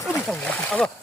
Apa?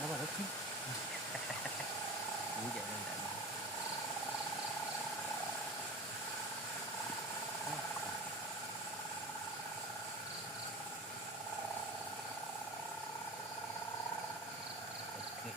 Nó vào đất chứ. Đúng vậy nên tại nó. Oke.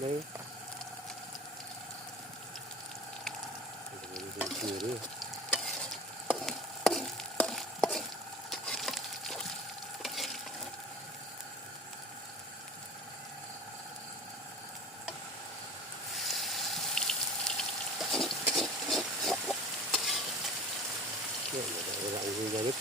Đây. Sendiri. Ya, ada orang ini jadi.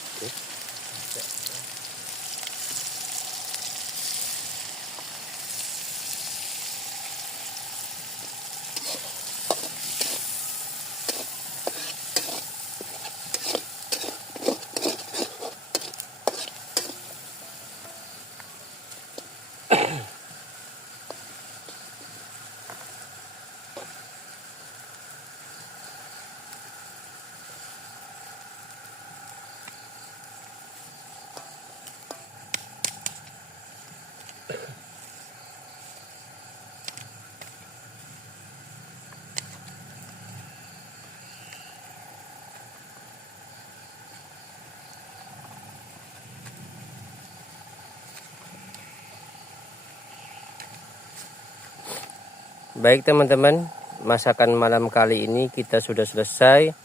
Baik teman-teman, masakan malam kali ini kita sudah selesai,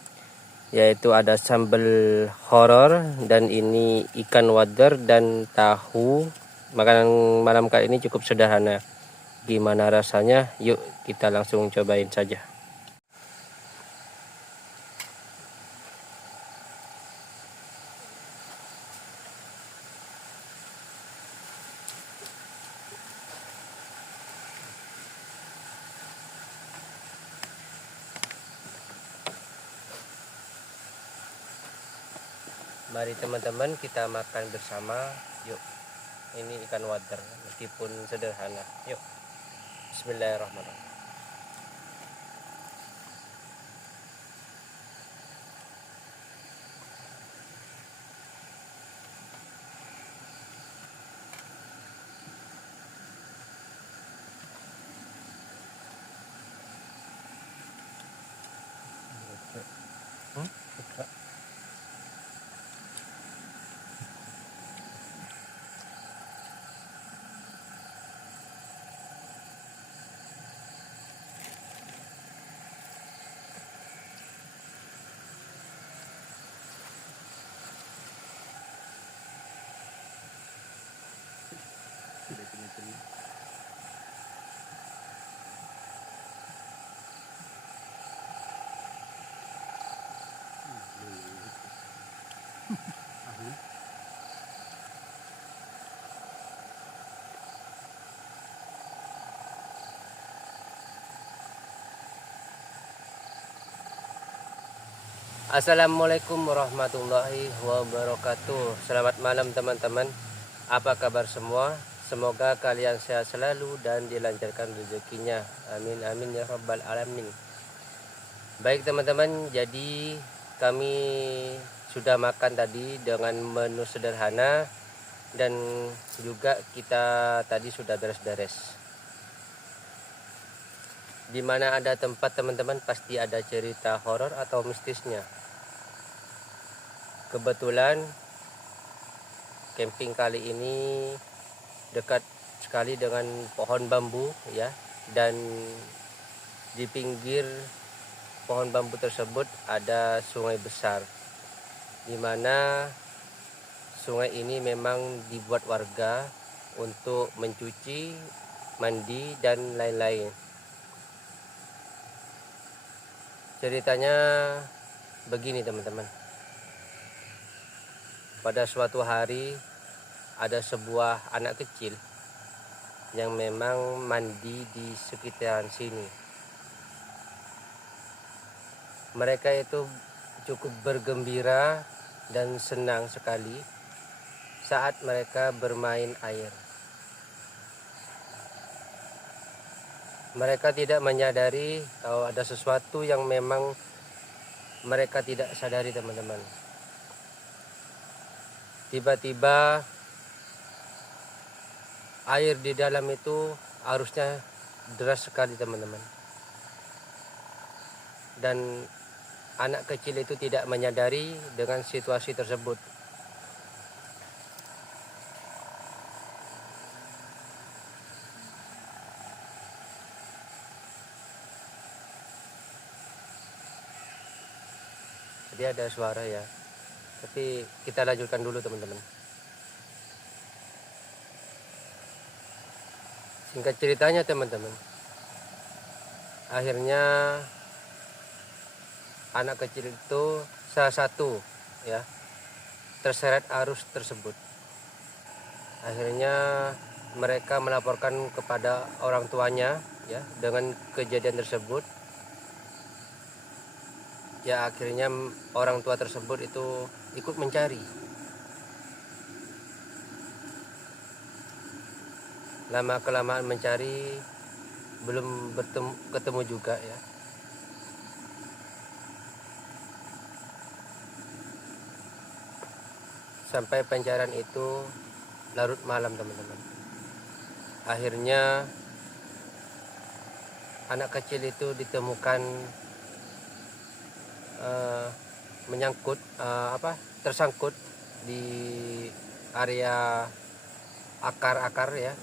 yaitu ada sambal horor dan ini ikan wader dan tahu. Makanan malam kali ini cukup sederhana. Gimana rasanya? Yuk kita langsung cobain saja. Mari teman-teman kita makan bersama. Yuk. Ini ikan wader meskipun sederhana. Yuk. Bismillahirrahmanirrahim. Assalamualaikum warahmatullahi wabarakatuh. Selamat malam teman-teman. Apa kabar semua? Semoga kalian sehat selalu dan dilancarkan rezekinya. Amin amin ya rabbal alamin. Baik teman-teman, jadi kami sudah makan tadi dengan menu sederhana dan juga kita tadi sudah beres-beres. Di mana ada tempat teman-teman pasti ada cerita horor atau mistisnya. Kebetulan camping kali ini dekat sekali dengan pohon bambu ya, dan di pinggir pohon bambu tersebut ada sungai besar, di mana sungai ini memang dibuat warga untuk mencuci, mandi dan lain-lain. Ceritanya begini teman-teman. Pada suatu hari ada sebuah anak kecil yang memang mandi di sekitaran sini. Mereka itu cukup bergembira dan senang sekali saat mereka bermain air. Mereka tidak menyadari kalau ada sesuatu yang memang mereka tidak sadari teman-teman. Tiba-tiba air di dalam itu arusnya deras sekali teman-teman. Dan anak kecil itu tidak menyadari dengan situasi tersebut. Jadi ada suara ya. Tapi kita lanjutkan dulu teman-teman. Singkat ceritanya teman-teman, akhirnya anak kecil itu salah satu ya terseret arus tersebut. Akhirnya mereka melaporkan kepada orang tuanya ya dengan kejadian tersebut. Ya akhirnya orang tua tersebut itu ikut mencari. Lama kelamaan mencari belum ketemu juga ya. Sampai pencarian itu larut malam teman-teman. Akhirnya anak kecil itu ditemukan tersangkut di area akar-akar ya,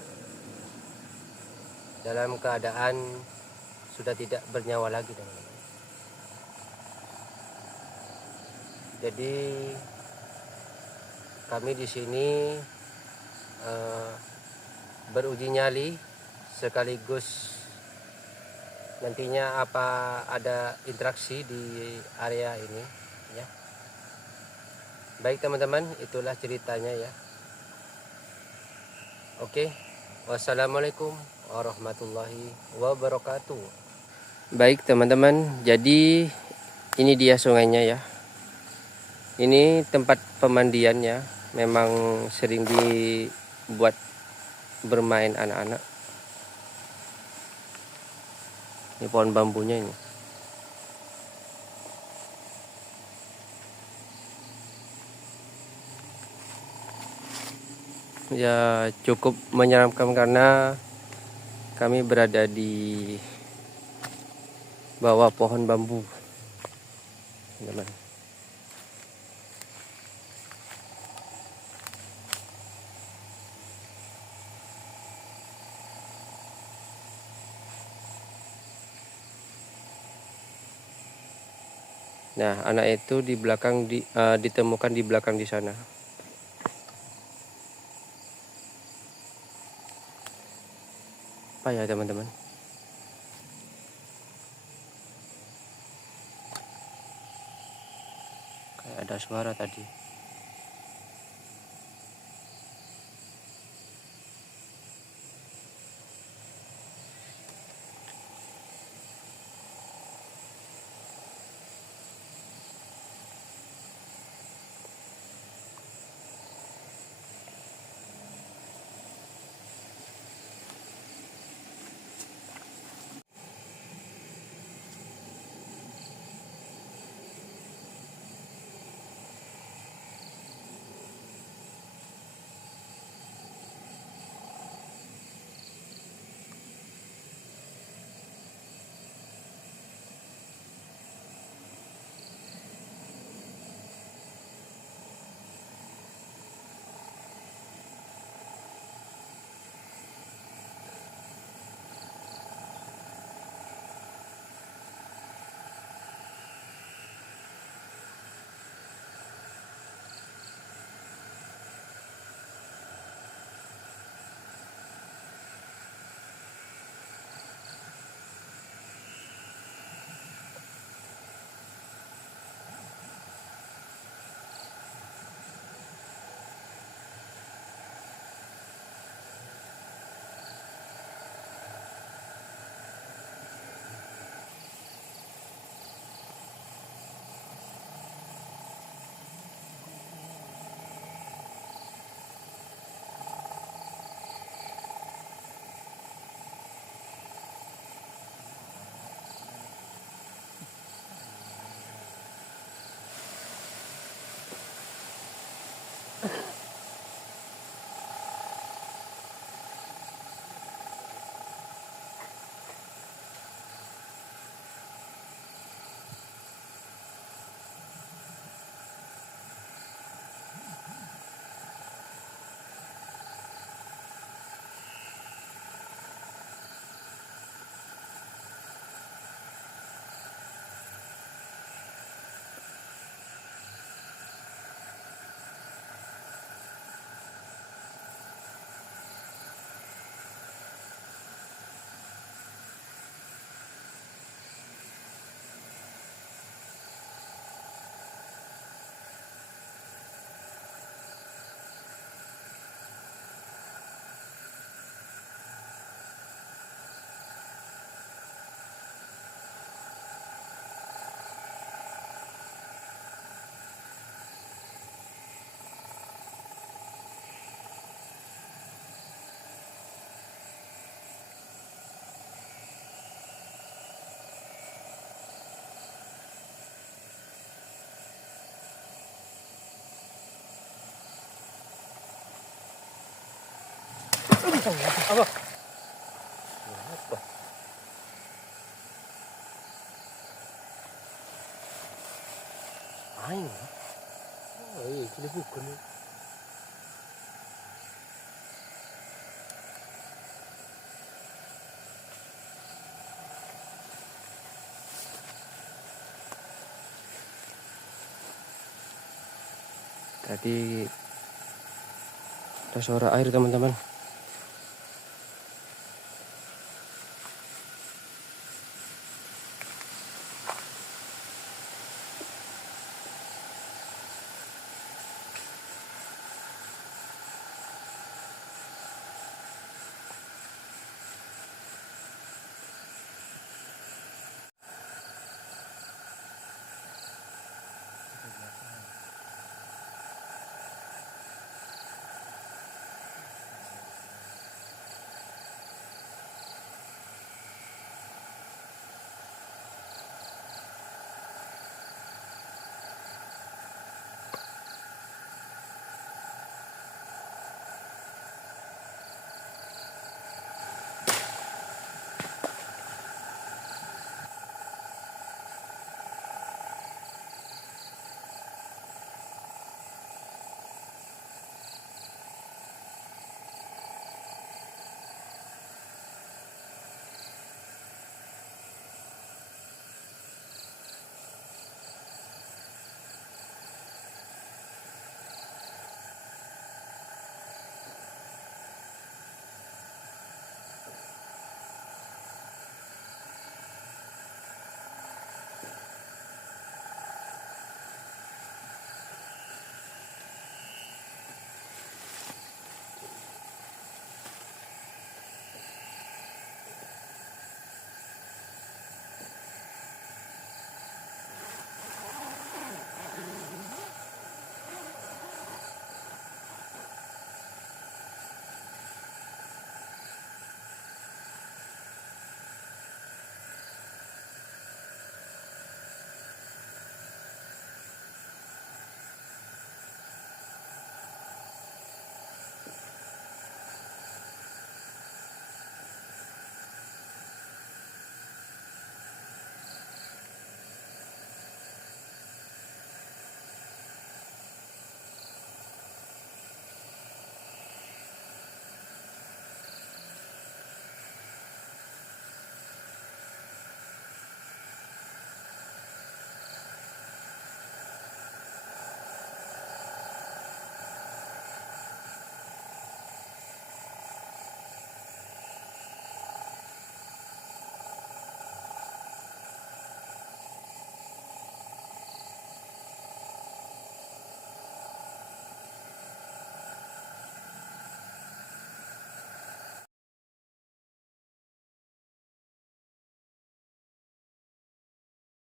dalam keadaan sudah tidak bernyawa lagi teman-teman. Jadi kami di sini beruji nyali sekaligus nantinya apa ada interaksi di area ini ya. Baik teman-teman, itulah ceritanya ya. Oke, wassalamualaikum warahmatullahi wabarakatuh. Baik teman-teman, jadi ini dia sungainya ya. Ini tempat pemandiannya, memang sering dibuat bermain anak-anak. Ini pohon bambunya ini. Ya cukup menyeramkan karena kami berada di bawah pohon bambu. Teman. Nah, anak itu di belakang ditemukan di belakang di sana. Apa ya teman-teman? Kayak ada suara tadi. Apa? Apa? Aing. Oh iya, ini bukan. Tadi ada suara air teman-teman.